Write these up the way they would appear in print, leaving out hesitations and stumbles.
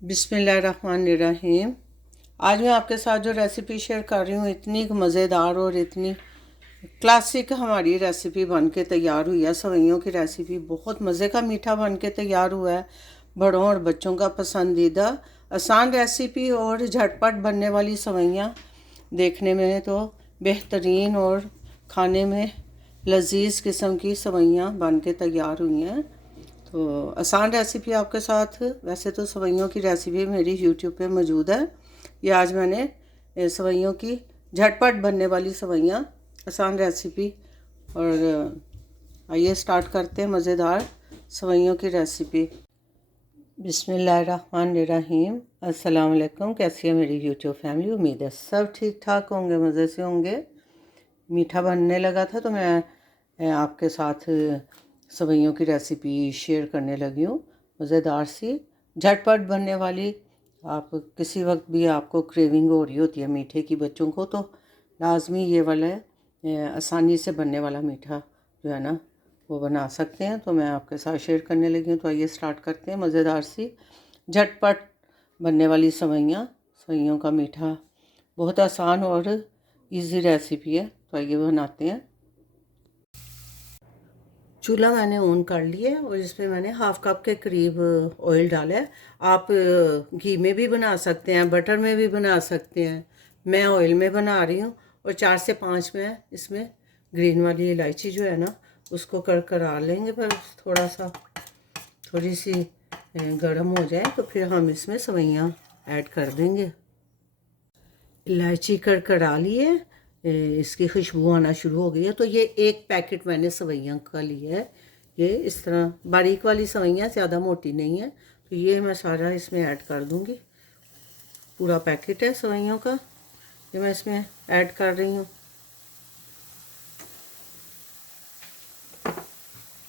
बिस्मिल्लाहिर्रहमानिर्रहीम। आज मैं आपके साथ जो रेसिपी शेयर कर रही हूँ इतनी मज़ेदार और इतनी क्लासिक हमारी रेसिपी बन के तैयार हुई है। सवैयों की रेसिपी बहुत मज़े का मीठा बन के तैयार हुआ है। बड़ों और बच्चों का पसंदीदा आसान रेसिपी और झटपट बनने वाली सवैयाँ, देखने में तो बेहतरीन और खाने में लजीज किस्म की सवैयाँ बन के तैयार हुई हैं। तो आसान रेसिपी आपके साथ, वैसे तो सवैयों की रेसिपी मेरी यूट्यूब पे मौजूद है। ये आज मैंने सवैयों की झटपट बनने वाली सवैयाँ आसान रेसिपी, और आइए स्टार्ट करते हैं मज़ेदार सवैयों की रेसिपी। बिस्मिल्लाहिर्रहमानिर्रहीम। अस्सलाम वालेकुम। कैसी है मेरी यूट्यूब फैमिली? उम्मीद है सब ठीक ठाक होंगे, मज़े से होंगे। मीठा बनने लगा था तो मैं आपके साथ सवैयों की रेसिपी शेयर करने लगी हूँ। मज़ेदार सी झटपट बनने वाली, आप किसी वक्त भी आपको क्रेविंग हो रही होती है मीठे की बच्चों को, तो लाजमी ये वाला आसानी से बनने वाला मीठा जो है ना वो बना सकते हैं। तो मैं आपके साथ शेयर करने लगी हूँ। तो आइए स्टार्ट करते हैं। मज़ेदार सी झटपट बनने वाली सवैयों का मीठा बहुत आसान और इजी रेसिपी है। तो आइए बनाते हैं। चूल्हा मैंने ऑन कर लिया है और इसमें मैंने हाफ़ कप के करीब ऑयल डाला है। आप घी में भी बना सकते हैं, बटर में भी बना सकते हैं। मैं ऑयल में बना रही हूँ। और 4 से 5 में इसमें ग्रीन वाली इलायची जो है ना उसको करा लेंगे, पर थोड़ी सी गर्म हो जाए तो फिर हम इसमें सवैयाँ ऐड कर देंगे। इलायची करा लिए, इसकी खुशबू आना शुरू हो गई है। तो ये एक पैकेट मैंने सवैयाँ का लिया है। ये इस तरह बारीक वाली सवैयाँ, ज़्यादा मोटी नहीं है। तो ये मैं सारा इसमें ऐड कर दूँगी। पूरा पैकेट है सवैयों का, ये मैं इसमें ऐड कर रही हूँ।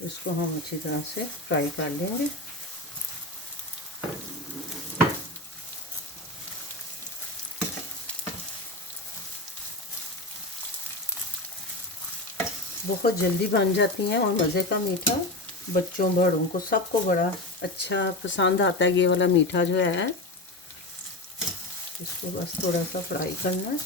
इसको हम अच्छी तरह से फ्राई कर लेंगे। बहुत जल्दी बन जाती हैं और मज़े का मीठा बच्चों बड़ों को सबको बड़ा अच्छा पसंद आता है। ये वाला मीठा जो है, इसको बस थोड़ा सा फ्राई करना है।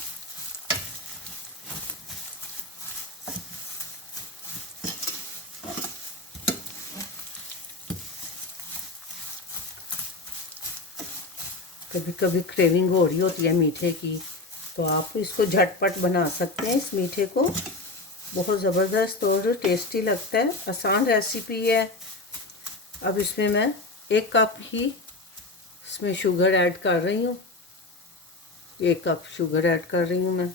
कभी कभी क्रेविंग हो रही होती है मीठे की, तो आप इसको झटपट बना सकते हैं। इस मीठे को बहुत ज़बरदस्त और टेस्टी लगता है। आसान रेसिपी है। अब इसमें मैं 1 कप ही इसमें शुगर ऐड कर रही हूँ। 1 कप शुगर ऐड कर रही हूँ मैं।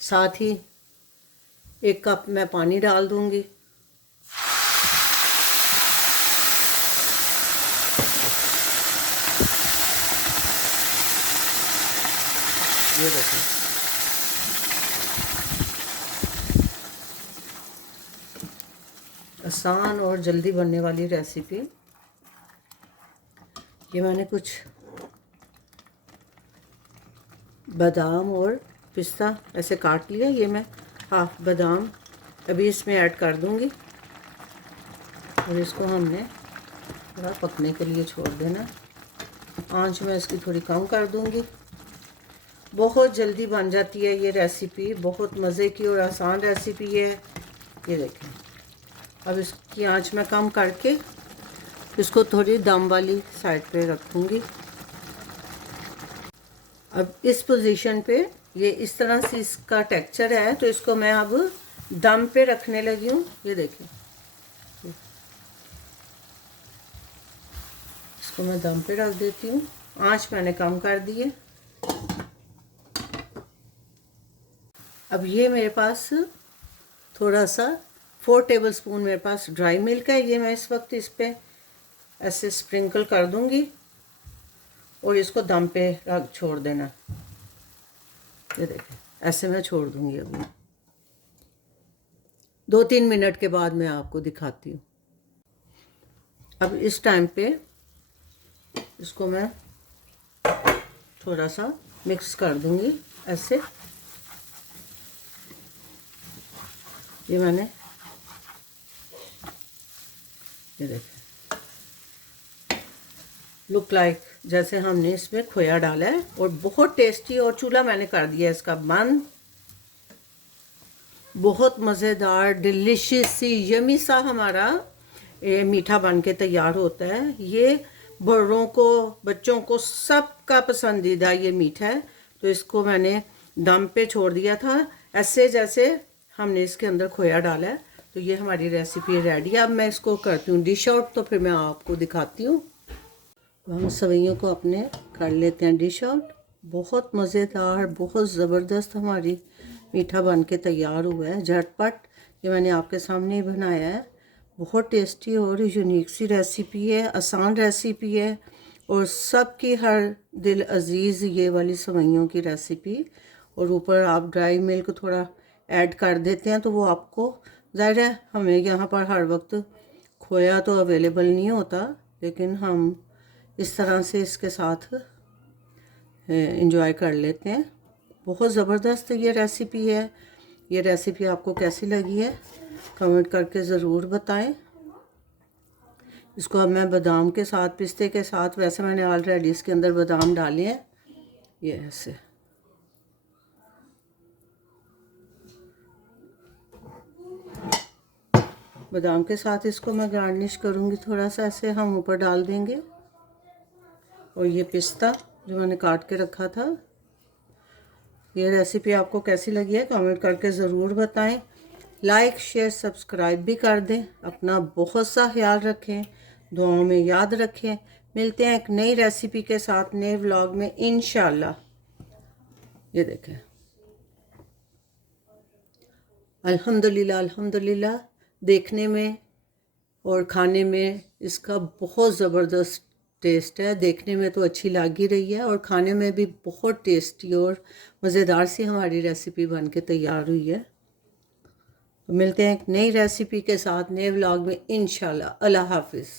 साथ ही 1 कप मैं पानी डाल दूँगी। ये देखो, आसान और जल्दी बनने वाली रेसिपी। ये मैंने कुछ बादाम और पिस्ता ऐसे काट लिया। ये मैं हाफ बादाम अभी इसमें ऐड कर दूंगी और इसको हमने थोड़ा पकने के लिए छोड़ देना। आंच में इसकी थोड़ी कम कर दूंगी। बहुत जल्दी बन जाती है ये रेसिपी, बहुत मज़े की और आसान रेसिपी है। ये देखें, अब इसकी आंच में कम करके इसको थोड़ी दम वाली साइड पे रखूँगी। अब इस पोजीशन पे ये इस तरह से इसका टेक्सचर है, तो इसको मैं अब दम पे रखने लगी हूँ। ये देखिए, इसको मैं दम पे रख देती हूँ। आंच मैंने कम कर दी है। अब ये मेरे पास थोड़ा सा 4 टेबलस्पून मेरे पास ड्राई मिल्क है। ये मैं इस वक्त इस पे ऐसे स्प्रिंकल कर दूंगी और इसको दम पे रख छोड़ देना। ये देखिए, ऐसे मैं छोड़ दूंगी। अभी 2-3 मिनट के बाद मैं आपको दिखाती हूँ। अब इस टाइम पे इसको मैं थोड़ा सा मिक्स कर दूंगी ऐसे। ये मैंने ये देखें, लुक लाइक जैसे हमने इसमें खोया डाला है, और बहुत टेस्टी। और चूल्हा मैंने कर दिया इसका बंद। बहुत मज़ेदार डिलिशियस सी यमी सा हमारा ये मीठा बन के तैयार होता है। ये बड़ों को, बच्चों को सबका पसंदीदा ये मीठा है। तो इसको मैंने दम पे छोड़ दिया था, ऐसे जैसे हमने इसके अंदर खोया डाला है। तो ये हमारी रेसिपी रेडी है। अब मैं इसको करती हूँ डिश आउट, तो फिर मैं आपको दिखाती हूँ। तो हम सवैयों को अपने कर लेते हैं डिश आउट। बहुत मज़ेदार, बहुत ज़बरदस्त हमारी मीठा बन के तैयार हुआ है, झटपट। ये मैंने आपके सामने ही बनाया है। बहुत टेस्टी और यूनिक सी रेसिपी है, आसान रेसिपी है, और सबकी हर दिल अजीज़ ये वाली सवैयों की रेसिपी। और ऊपर आप ड्राई मिल्क थोड़ा ऐड कर देते हैं, तो वो आपको, ज़ाहिर है हमें यहाँ पर हर वक्त खोया तो अवेलेबल नहीं होता, लेकिन हम इस तरह से इसके साथ एंजॉय कर लेते हैं। बहुत ज़बरदस्त ये रेसिपी है। ये रेसिपी आपको कैसी लगी है कमेंट करके ज़रूर बताएं। इसको अब मैं बादाम के साथ, पिस्ते के साथ, वैसे मैंने ऑलरेडी इसके अंदर बादाम डाले हैं, ये ऐसे बादाम के साथ इसको मैं गार्निश करूँगी। थोड़ा सा ऐसे हम ऊपर डाल देंगे। और ये पिस्ता जो मैंने काट के रखा था। ये रेसिपी आपको कैसी लगी है कमेंट करके ज़रूर बताएं। लाइक शेयर सब्सक्राइब भी कर दें। अपना बहुत सा ख्याल रखें, दुआओं में याद रखें। मिलते हैं एक नई रेसिपी के साथ नए व्लॉग में इंशाल्लाह। ये देखें, अल्हम्दुलिल्लाह अल्हम्दुलिल्लाह। देखने में और खाने में इसका बहुत ज़बरदस्त टेस्ट है। देखने में तो अच्छी लग ही रही है, और खाने में भी बहुत टेस्टी और मज़ेदार सी हमारी रेसिपी बन के तैयार हुई है। तो मिलते हैं एक नई रेसिपी के साथ नए व्लॉग में इंशाल्लाह। अल्लाह हाफिज़।